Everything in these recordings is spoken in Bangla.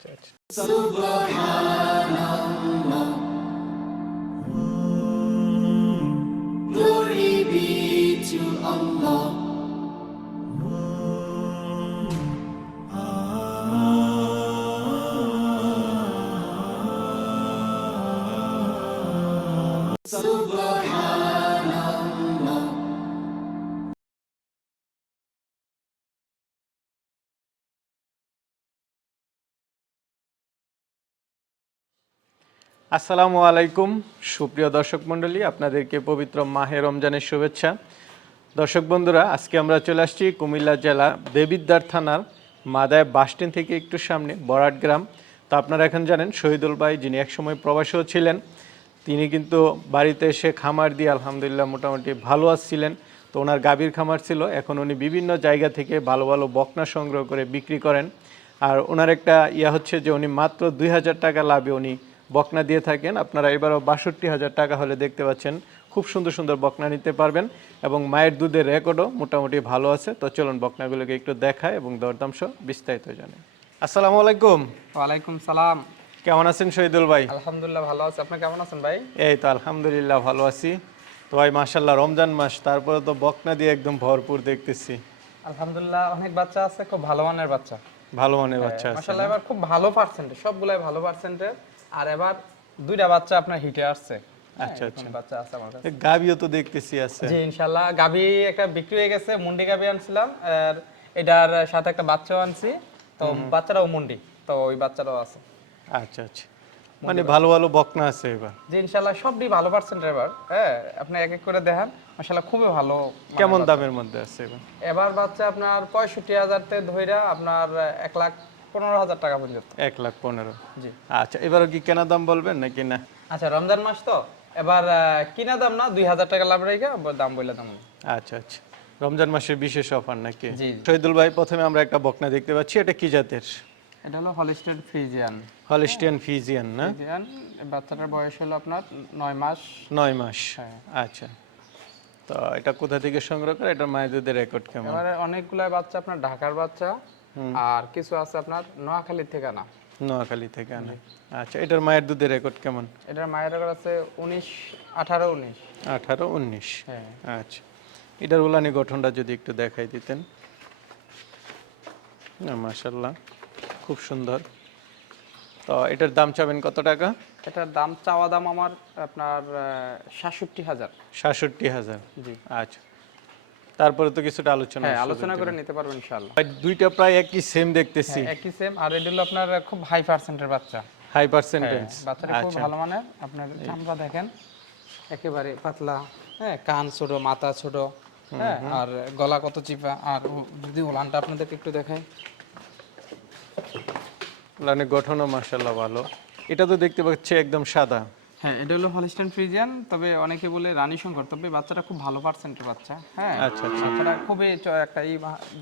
আচ্ছা আচ্ছা। Subhanallah, glory be to Allah. Subhanallah. আসসালামু আলাইকুম সুপ্রিয় দর্শক মণ্ডলী, আপনাদেরকে পবিত্র মাহে রমজানের শুভেচ্ছা। দর্শক বন্ধুরা, আজকে আমরা চলে আসছি কুমিল্লা জেলা দেবিদ্বার থানার মাদায় বাসস্ট্যান্ড থেকে একটু সামনে বরাট গ্রাম। তো আপনারা এখন জানেন শহীদুল ভাই, যিনি একসময় প্রবাসীও ছিলেন, তিনি কিন্তু বাড়িতে এসে খামার দিয়ে আলহামদুলিল্লাহ মোটামুটি ভালো আসছিলেন। তো ওনার গাভীর খামার ছিল, এখন উনি বিভিন্ন জায়গা থেকে ভালো ভালো বকনা সংগ্রহ করে বিক্রি করেন। আর ওনার একটা হচ্ছে যে উনি মাত্র 2,000 টাকা লাভে উনি বকনা দিয়ে থাকেন। আপনারা এবারও 62,000 টাকা হলে দেখতে পাচ্ছেন খুব সুন্দর সুন্দর বকনা নিতে পারবেন এবং মায়ের দুধের রেকর্ডও মোটামুটি ভালো আছে। তো চলুন বকনাগুলোকে একটু দেখায় এবং দরদাম সহ বিস্তারিত জানে। আসসালামু আলাইকুম। ওয়ালাইকুম সালাম। কেমন আছেন শহীদুল ভাই? আলহামদুলিল্লাহ ভালো আছি, আপনি কেমন আছেন ভাই? এই তো আলহামদুলিল্লাহ ভালো আছি। তো ভাই মাশাআল্লাহ, রমজান মাস, তারপরে তো বকনা দিয়ে একদম ভরপুর দেখতেছি। আলহামদুলিল্লাহ অনেক বাচ্চা আছে, খুব ভালো মানের বাচ্চা। ভালো মানের বাচ্চা আছে মাশাআল্লাহ এবার খুব ভালো পার্সেন্টেজ, সবগুলাই ভালো পার্সেন্টেজ। আর এবার দুইটা বাচ্চা আপনার হিটে আসছে। আচ্ছা আচ্ছা, বাচ্চা আছে আমার কাছে। গাবিও তো দেখতেছি আছে। জি ইনশাআল্লাহ, গাবি একটা বিক্রি হয়ে গেছে, মুন্ডি গাবি আনছিলাম, আর এটার সাথে একটা বাচ্চাও আনছি। তো বাচ্চাটাও মুন্ডি, তো ওই বাচ্চাটাও আছে। আচ্ছা আচ্ছা, মানে ভালো ভালো বকনা আছে এবার। জি ইনশাআল্লাহ সবই ভালো পার্সেন্টেজ এবার। হ্যাঁ আপনি এক এক করে দেখেন, মাশাআল্লাহ খুবই ভালো। কেমন দামের মধ্যে আছে এবার? এবার বাচ্চা আপনার 65,000 থেকে ধইরা আপনার 1,15,000 টাকা পর্যন্ত। 1,15,000। জি আচ্ছা, এবারও কি কেনা দাম বলবেন নাকি না? আচ্ছা, রমজান মাস তো এবার কিনা দাম না, 2,000 টাকা লাভ রেখে দাম বইলা দাম। আচ্ছা আচ্ছা, রমজান মাসের বিশেষ অফার নাকি? জি। শহীদুল ভাই, প্রথমে আমরা একটা বকনা দেখতে পাচ্ছি, এটা কি জাতের? এটা হলো হলিস্টাইন ফ্রিজিয়ান। হলিস্টিয়ান ফ্রিজিয়ান না? ফ্রিজিয়ান, বাচ্চাটার বয়স হলো আপনার 9 মাস। 9 মাস। হ্যাঁ। আচ্ছা, তো এটা কোথা থেকে সংগ্রহ করে? এটার মায়ের দুধের রেকর্ড কেমন? এবারে অনেকগুলা বাচ্চা আপনার ঢাকার বাচ্চা, আর কিছু আছে আপনার নোয়াখালী থেকে আনা। নোয়াখালী থেকে আনা। আচ্ছা, এটার মায়ের দুধের রেকর্ড কেমন? এটার মায়ের রেকর্ড আছে 18, 19। 18, 19। হ্যাঁ। আচ্ছা, এটার উলানি গঠনটা যদি একটু দেখাই দিতেন। না মাশাআল্লাহ, খুব সুন্দর। তো এটার দাম চাবেন কত টাকা? এটার দাম চাওয়া দাম আমার আপনার 67,000। 67,000। জি। আচ্ছা, তারপরে তো কিছুটা আলোচনা। হ্যাঁ আলোচনা করে নিতে পারবেন ইনশাআল্লাহ। ভাই, দুইটা প্রায় একই সেম দেখতেছি। হ্যাঁ একই সেম, আর এটা হলো আপনার খুব হাই পার্সেন্টের বাচ্চা। High percentage. বাচ্চাটা খুব ভালো মানের। আপনার চামড়া দেখেন একেবারে পাতলা, হ্যাঁ কান ছোট, মাথা ছোট, হ্যাঁ আর গলা কত চিপা। আর যদি ওলানটা আপনাদেরকে একটু দেখাই, উলানের গঠনও মাশাআল্লাহ ভালো। এটা তো দেখতে পাচ্ছি একদম সাদা। হ্যাঁ এটা হলো হলিস্টাইন ফ্রিজিয়ান, তবে অনেকে বলে রানী শঙ্কর, তবে বাচ্চাটা খুব ভালো পার্সেন্টের বাচ্চা। হ্যাঁ আচ্ছা আচ্ছা, বাচ্চাটা খুবই একটা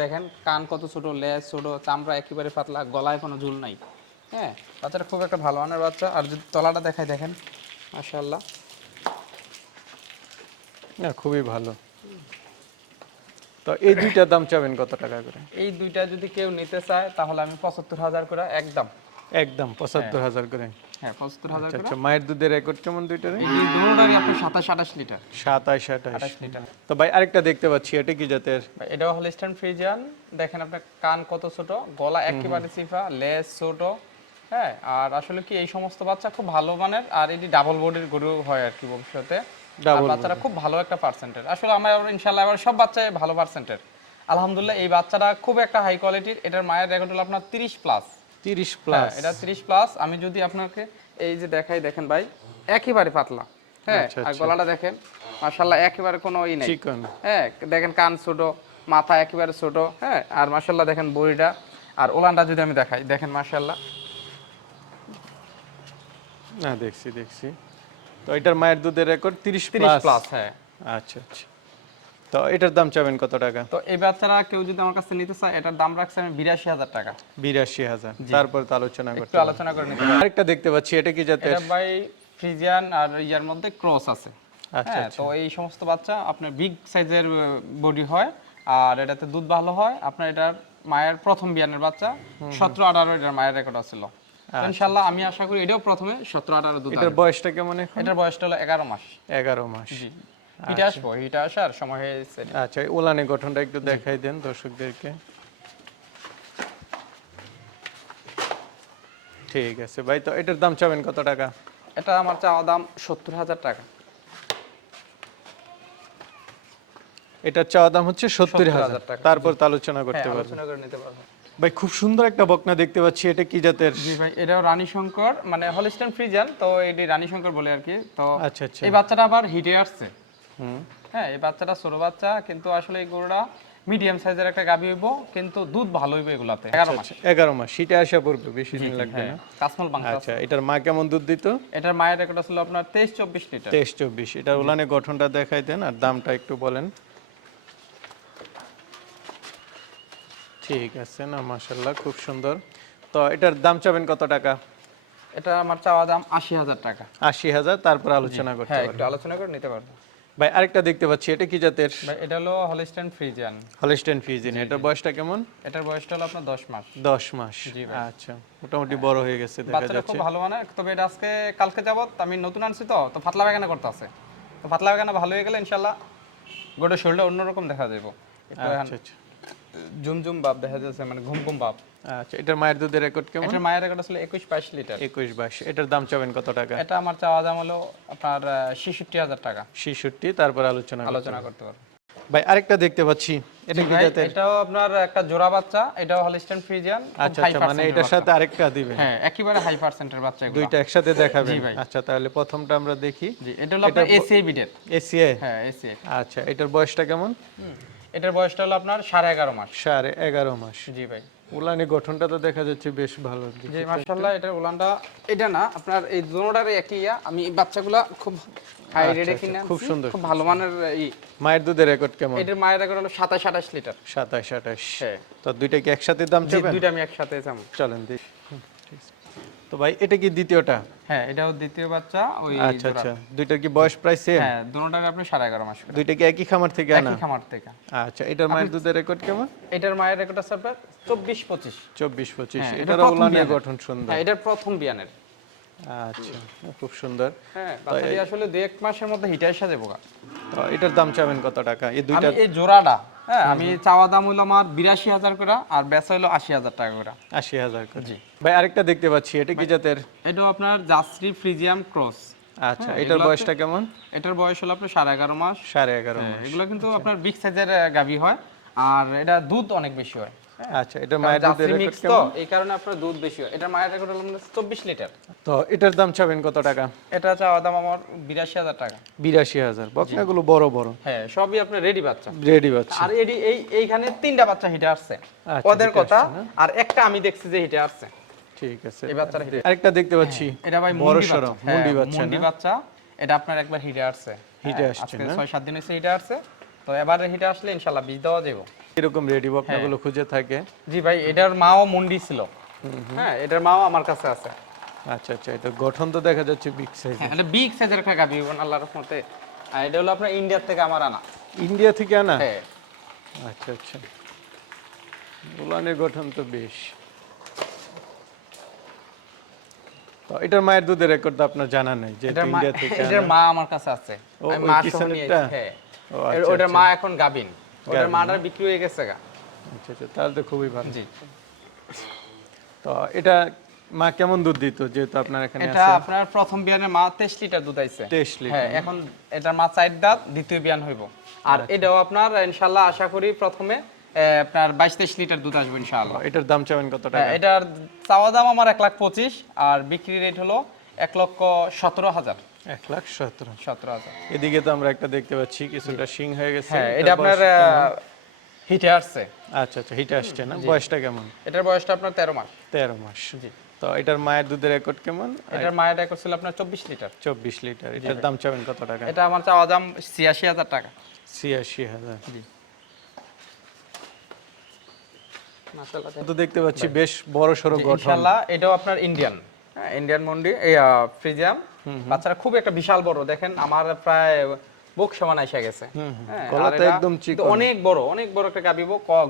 দেখেন কান কত ছোট, লেজ ছোট, চামড়া একেবারে পাতলা, গলায় কোনো ঝুল নাই। হ্যাঁ বাচ্চাটা খুব একটা ভালো মানের বাচ্চা। আর যদি তলাটা দেখাই দেখেন মাশাআল্লাহ, না খুবই ভালো। তো এই দুইটার দাম চাবেন কত টাকা করে? এই দুইটা যদি কেউ নিতে চায় তাহলে আমি 75,000 করে একদম। একদম 75,000 করে। হ্যাঁ 75,000 আচ্ছা করে। আচ্ছা, মায়ের দুধের রেকর্ড কেমন দুইটারে? এই দুটোটারই আপনি 27-28 লিটার। 27, 28। 28 লিটার। তো ভাই আরেকটা দেখতে পাচ্ছি, এটা কি জাতের? এটাও হলিস্টাইন ফ্রিজিয়ান। দেখেন আপনার কান কত ছোট, গলা একেবারে চিফা, লেজ ছোট। হ্যাঁ আর আসলে কি এই সমস্ত বাচ্চা খুব ভালো মানের, আর এটি ডাবল বডির গরু হয় আর কি ভবিষ্যতে। আর বাচ্চাটা খুব ভালো একটা পার্সেন্টের। আসলে আমরা ইনশাআল্লাহ এবার সব বাচ্চাই ভালো পার্সেন্টের আলহামদুলিল্লাহ। এই বাচ্চাটা খুব একটা হাই কোয়ালিটির। এটার মায়ের রেকর্ড হলো আপনার 30 প্লাস। 30 প্লাস। এটা 30 প্লাস। আমি যদি আপনাকে এই যে দেখাই, দেখেন ভাই একেবারে পাতলা। হ্যাঁ আর গলাটা দেখেন মাশাআল্লাহ একেবারে কোনো ই নাই। চিকন। হ্যাঁ দেখেন কান ছোট, মাথা একেবারে ছোট। হ্যাঁ আর মাশাআল্লাহ দেখেন বডিটা আর ওলানটা যদি আমি দেখাই দেখেন মাশাআল্লাহ। না দেখছি দেখছি। তো এটার মায়ের দুধের রেকর্ড 30 প্লাস। হ্যাঁ আচ্ছা আচ্ছা, তো এটার দাম চাবেন কত টাকা? তো এই বাচ্চারা কেউ যদি আমার কাছে নিতে চায়, এটার দাম রাখছে আমি 82,000 টাকা। 82,000। তারপর তো আলোচনা করতে একটু আলোচনা করে নিতে পারবেন। আরেকটা দেখতে পাচ্ছি, এটা কি জাতের? এটা ভাই ফ্রিজিয়ান আর ইয়ার মধ্যে ক্রস আছে। আচ্ছা হ্যাঁ তো এই সমস্ত বাচ্চা আপনার বিগ সাইজের বডি হয়, আর এটাতে দুধ ভালো হয়। আপনার এটার মায়ের প্রথম বিয়ানের বাচ্চা 17-18 এটার মায়ের রেকর্ড ছিল। তো ইনশাআল্লাহ আমি আশা করি এটাও প্রথমে 17-18 দুধ এটার আসবে। বয়সটা কেমন এখন? এটার বয়সটা হলো 11 মাস। 11 মাস। জি হিটে আসবো, হিটে আসার সময় হয়েছে। আচ্ছা, এই উলানে গঠনটা একটু দেখাই দেন দর্শকদেরকে। ঠিক আছে ভাই, তো এটার দাম চাবেন কত টাকা? এটা আমার চাওয়া দাম 70,000 টাকা। এটার চাওয়া দাম হচ্ছে 70,000 টাকা। তারপর তো আলোচনা করতে পারবেন। আলোচনা করে নিতে পারবো। ভাই খুব সুন্দর একটা বকনা দেখতে পাচ্ছি, এটা কি জাতের? জি ভাই, এটাও রানী শঙ্কর, মানে হলিস্টাইন ফ্রিজিয়ান, তো এটি রানী শঙ্কর বলে আর কি। তো আচ্ছা আচ্ছা। এই বাচ্চাটা আবার হিটে আসছে। হুম। হ্যাঁ, এই বাচ্চাটা ছোট বাচ্চা, কিন্তু আসলে এই গরুটা মিডিয়াম সাইজের একটা গাভী হইব, কিন্তু দুধ ভালো হইবে এগুলাতে। 11 মাস। 11 মাস শীতে আসা পড়বে, বেশি দিন লাগবে না। কাসমল বাংলা। আচ্ছা, এটার মা কেমন দুধ দিত? এটার মায়ের রেকর্ড ছিল আপনার 23-24 লিটার। 23-24। এটার উলানে গঠনটা দেখাই দেন আর দামটা একটু বলেন। ঠিক আছে না, মাশাআল্লাহ খুব সুন্দর। তো এটার দাম চাবেন কত টাকা? এটা আমার চাওয়া দাম 80,000 টাকা। 80,000, তারপর আলোচনা করতে হ্যাঁ, পারবেন। একটু আলোচনা করে নিতে পারবো। ভাই আরেকটা দেখতে পাচ্ছি, এটা কি জাতের? ভাই এটা হলো হলিস্টাইন ফ্রিজিয়ান। Holstein Friesian. এটার বয়সটা কেমন? এটার বয়সটা হলো আপনার 10 মাস। 10 মাস। জি ভাই। আচ্ছা, মোটামুটি বড় হয়ে গেছে দেখা বাচ্চাটা যাচ্ছে। খুব ভালো মানে, তবে এটা আজকে কালকে যাবত আমি নতুন আনছি, তো পাতলা বাগানা করতে আছে। তো পাতলা বাগানা ভালো হয়ে গেলে ইনশাআল্লাহ গোটা শরীরটা অন্যরকম দেখা যাবে। একটু আচ্ছা আচ্ছা। জুমজুম ভাব দেখা যাচ্ছে, মানে ঘুম ঘুম ভাব। আচ্ছা, এটার মায়ের দুধের রেকর্ড কেমন? এটার মায়ের রেকর্ড আসলে 21-22 লিটার। 21-22। এটার দাম চাবেন কত টাকা? এটা আমার চাওয়া দাম হলো আপনার 66,000 টাকা। 66, তারপর আলোচনা আলোচনা করতে পারবো। ভাই আরেকটা দেখতে পাচ্ছি, এটা কি ভাই, জাতের? এটাও আপনার একটা জোড়া বাচ্চা, এটাও হলিস্টাইন ফ্রিজিয়ান। আচ্ছা আচ্ছা, মানে এটার সাথে আরেকটা দিবেন? হ্যাঁ, একেবারে হাই পার্সেন্টের বাচ্চা এগুলো। দুইটা একসাথে দেখাবেন? জি ভাই। আচ্ছা, তাহলে প্রথমটা আমরা দেখি। জি, এটা হলো আপনার এসিএ বিডের। এসিএ? হ্যাঁ, এসিএ। আচ্ছা, এটার বয়সটা কেমন? এটার বয়সটা হলো আপনার 11.5 মাস। 11.5 মাস। জি ভাই। উলানে গঠনটা তো দেখা যাচ্ছে বেশ ভালো। জি মাশাআল্লাহ, এটার উলানটা এটা না আপনার এই দুটোটারই একই ইয়া। আমি এই বাচ্চাগুলা খুব হাই রেটে কিনে আনছি, খুব সুন্দর, খুব ভালো মানের। এই মায়ের দুধের রেকর্ড কেমন? এটার মায়ের রেকর্ড হলো 27-28 লিটার। 27-28। হ্যাঁ। তো দুইটা কি একসাথে দাম জি, চাবেন? দুইটা আমি একসাথে চাম। চলেন দেখি। ঠিক আছে। তো ভাই এটা কি দ্বিতীয়টা? হ্যাঁ, এটাও দ্বিতীয় বাচ্চা ওই আচ্ছা আচ্ছা, দুইটার কি বয়স প্রায় সেম? হ্যাঁ, দুটোটারই আপনি 11.5 মাস করে। দুইটা কি একই খামার থেকে আনা? একই খামার থেকে। আচ্ছা, এটার মায়ের দুধের রেকর্ড কেমন? এটার মায়ের রেকর্ড আছে আপনার 24-25। 24-25। হ্যাঁ, এটার প্রথম উলানের বিয়ানের। গঠন সুন্দর। হ্যাঁ, এটার প্রথম বিয়ানের। আচ্ছা, খুব সুন্দর। হ্যাঁ, বাচ্চাটি আসলে 2-1 মাসের মধ্যে হিটে এসে যাবে গা। তো এটার দাম চাবেন কত টাকা? এই আমি দুইটা এই জোড়াটা, হ্যাঁ, আমি চাওয়া দাম হলো আমার 82,000 করে, আর বেচা হলো 80,000 টাকা করে। 80,000 করে। জি ভাই আরেকটা দেখতে পাচ্ছি, এটা কি জাতের? এটাও আপনার জার্সি ফ্রিজিয়াম ক্রস। আচ্ছা, হ্যাঁ, এটার এগুলাতে- বয়সটা কেমন? এটার বয়স হলো আপনার 11.5 মাস। 11.5 হ্যাঁ, মাস। এগুলো কিন্তু আপনার বিগ সাইজের গাভী হয়, আর এটা দুধ অনেক বেশি হয়। আচ্ছা, এটার মায়ের দুধের জার্সি রেকর্ড মিক্স তো, কেমন? এই কারণে আপনার দুধ বেশি হয়। এটার মায়ের রেকর্ড হলো 24 লিটার। তো এটার দাম চাবেন কত টাকা? এটা চাওয়া দাম আমার 82,000 টাকা। 82,000। বকনাগুলো বড় বড়, হ্যাঁ, সবই আপনার রেডি বাচ্চা। রেডি বাচ্চা। আর এইখানে 3টা বাচ্চা হিটে আসছে আচ্ছা, ওদের হিটে কথা, আসছে না? আর একটা আমি দেখছি যে হিটে আসছে। ঠিক আছে। এই বাচ্চাটা হিটে। আরেকটা দেখতে পাচ্ছি, এটা ভাই বড় মুন্ডি সরো বাচ্চা। মুন্ডি হ্যাঁ, বাচ্চা মুন্ডি না? বাচ্চা। এটা আপনার একবার হিটে আসছে। হিটে হ্যাঁ, আসছে আজকে না? 6-7 দিন হইছে হিটে আসছে। তো এবারে হিটে আসলে ইনশাআল্লাহ বীজ দেওয়া যাবে। এরকম রেডি বকনাগুলো খুঁজে থাকে। জি ভাই, এটার মাও মুন্ডি ছিল। হ্যাঁ, এটার মাও আমার কাছে আছে। আচ্ছা আচ্ছা, এটা গঠন তো দেখা যাচ্ছে বিগ সাইজ। হ্যাঁ, এটা বিগ সাইজের একটা গাভী আল্লাহর রহমতে। আর এটা হলো আপনার ইন্ডিয়া থেকে আমার আনা। ইন্ডিয়া থেকে আনা? হ্যাঁ। আচ্ছা আচ্ছা, উলানের গঠন তো বেশ। তো এটার মায়ের দুধের রেকর্ড তো আপনার জানা নাই যে এটার মা, ইন্ডিয়া থেকে এটার আনা? মা আমার কাছে আছে। ও, আমি ওই মা সহ পিছনেরটা? নিয়েছি। হ্যাঁ। ও, আচ্ছা, ওটার আচ্ছা। মা এখন গাবিন। ওটার মাটা বিক্রি হয়ে গেছে গা। আচ্ছা আচ্ছা, তাহলে তো খুবই ভালো। জি। তো এটা মা কেমন দুধ দিত, যেহেতু আপনার এখানে এটা আছে? আপনার প্রথম বিয়ানের মা 23 লিটার দুধ আইছে। 23 লিটার। হ্যাঁ, এখন এটার মা 4 দাঁত, দ্বিতীয় বিয়ান হইব। আর এটাও আপনার ইনশাআল্লাহ আশা করি প্রথমে আপনার 22-23 লিটার দুধ আসবে ইনশাআল্লাহ। এটার দাম চাবেন কত টাকা? হ্যাঁ, এটার চাওয়া দাম আমার 1,25,000, আর বিক্রি রেট হলো 1,17,000। 1,17,000। 17,000। এদিকে তো আমরা একটা দেখতে পাচ্ছি কিছুটা শিং হয়ে গেছে। হ্যাঁ, এটার এটা আপনার বয়স কেমন? হিটে আসছে। আচ্ছা আচ্ছা, হিটে আসছে না? বয়সটা কেমন? এটার বয়সটা আপনার 13 মাস। 13 মাস। জি। তো এটার মায়ের দুধের রেকর্ড কেমন? এটার মায়ের রেকর্ড ছিল আপনার 24 লিটার। 24 লিটার। এটার দাম চাবেন কত টাকা? এটা আমার চাওয়া দাম 86,000 টাকা। 86,000। জি। মাশাআল্লাহ। তো দেখতে পাচ্ছি বেশ বড় সড়ো গঠন। ইনশাআল্লাহ এটাও আপনার ইন্ডিয়ান। হ্যাঁ, ইন্ডিয়ান মন্ডি, এই ফ্রিজিয়াম। বাচ্চারা খুব একটা বিশাল বড়, দেখেন আমার প্রায় বুক সমান এসে গেছে। হ্যাঁ, গলা আর তো এটা একদম কিন্তু চিকন। অনেক বড় একটা গাবি।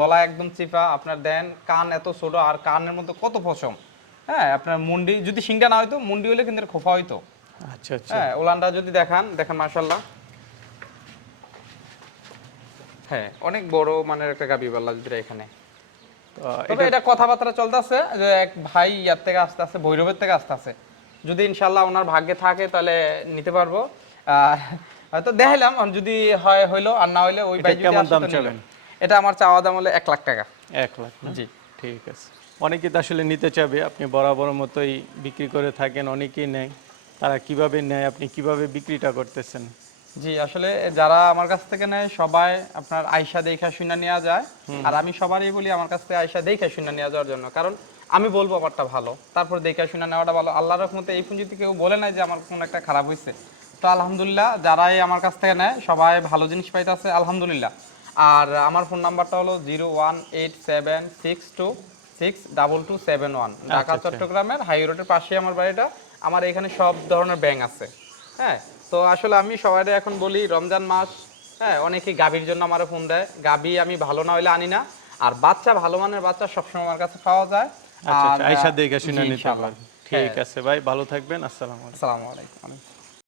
গলা একদম চিপা, আপনার দেন কান এত ছোট, আর কানের মধ্যে কত পশম। হ্যাঁ আপনার মুন্ডি যদি শিংটা না হইতো, মুন্ডি হলে কিন্তু এর খোপা হইতো। আচ্ছা আচ্ছা। হ্যাঁ ওলানটা যদি দেখেন মাশাআল্লাহ, হ্যাঁ অনেক বড় মানের একটা গাবি পাল্লা যদি এখানে। তবে এটা কথাবার্তা চলতেছে যে এক ভাই ইয়ার থেকে আসতে আসতে, ভৈরবের থেকে আসতে আসে, যদি ইনশাল্লাহ ওনার ভাগ্যে থাকে তাহলে নিতে পারবো। হয়তো দেখাইলাম, যদি হয় হইলো, আর না হইলে ওই ভাই যদি কেমন আসে দাম তো নিলাম। চাবেন? এটা আমার চাওয়া দাম হলো 1 লাখ টাকা। 1 লাখ না? জি ঠিক আছে। অনেকে তো আসলে নিতে চাবে, আপনি বরাবর মতোই বিক্রি করে থাকেন, অনেকেই নেয়। তারা কিভাবে নেয়, আপনি কিভাবে বিক্রিটা করতেছেন? জি, আসলে যারা আমার কাছ থেকে নেয় সবাই আপনার আয়শা দেখা শুনে নেওয়া যায়। আর আমি সবারই বলি আমার কাছ থেকে আয়শা দেখা শুনে নেওয়া যাওয়ার জন্য, কারণ আমি বলবো আমারটা ভালো, তারপর দেখা শুনে নেওয়াটা ভালো। আল্লাহর রহমতে এই পুঁজিতে কেউ বলে নাই যে আমার কোনো একটা খারাপ হয়েছে। তো আলহামদুলিল্লাহ যারাই আমার কাছ থেকে নেয় সবাই ভালো জিনিস পাইতেছে আলহামদুলিল্লাহ। আর আমার ফোন নাম্বারটা হলো 01876262271, ঢাকা চট্টগ্রামের হাই রোডের পাশে আমার বাড়িটা। আমার এখানে সব ধরনের ব্যাংক আছে। হ্যাঁ, তো আসলে আমি সবাই এখন বলি রমজান মাস, হ্যাঁ অনেকেই গাভীর জন্য আমার ফোন দেয়। গাভী আমি ভালো না হলে আনি না, আর বাচ্চা ভালো মানের বাচ্চা সবসময় আমার কাছে পাওয়া যায়। আচ্ছা আর আচ্ছা, আয়শা দেখে শুনে জি, নিতে ইনশাআল্লাহ। পারবেন। ঠিক আছে ভাই, ভালো থাকবেন। আসসালামু আলাইকুম। আসসালামু আলাইকুম।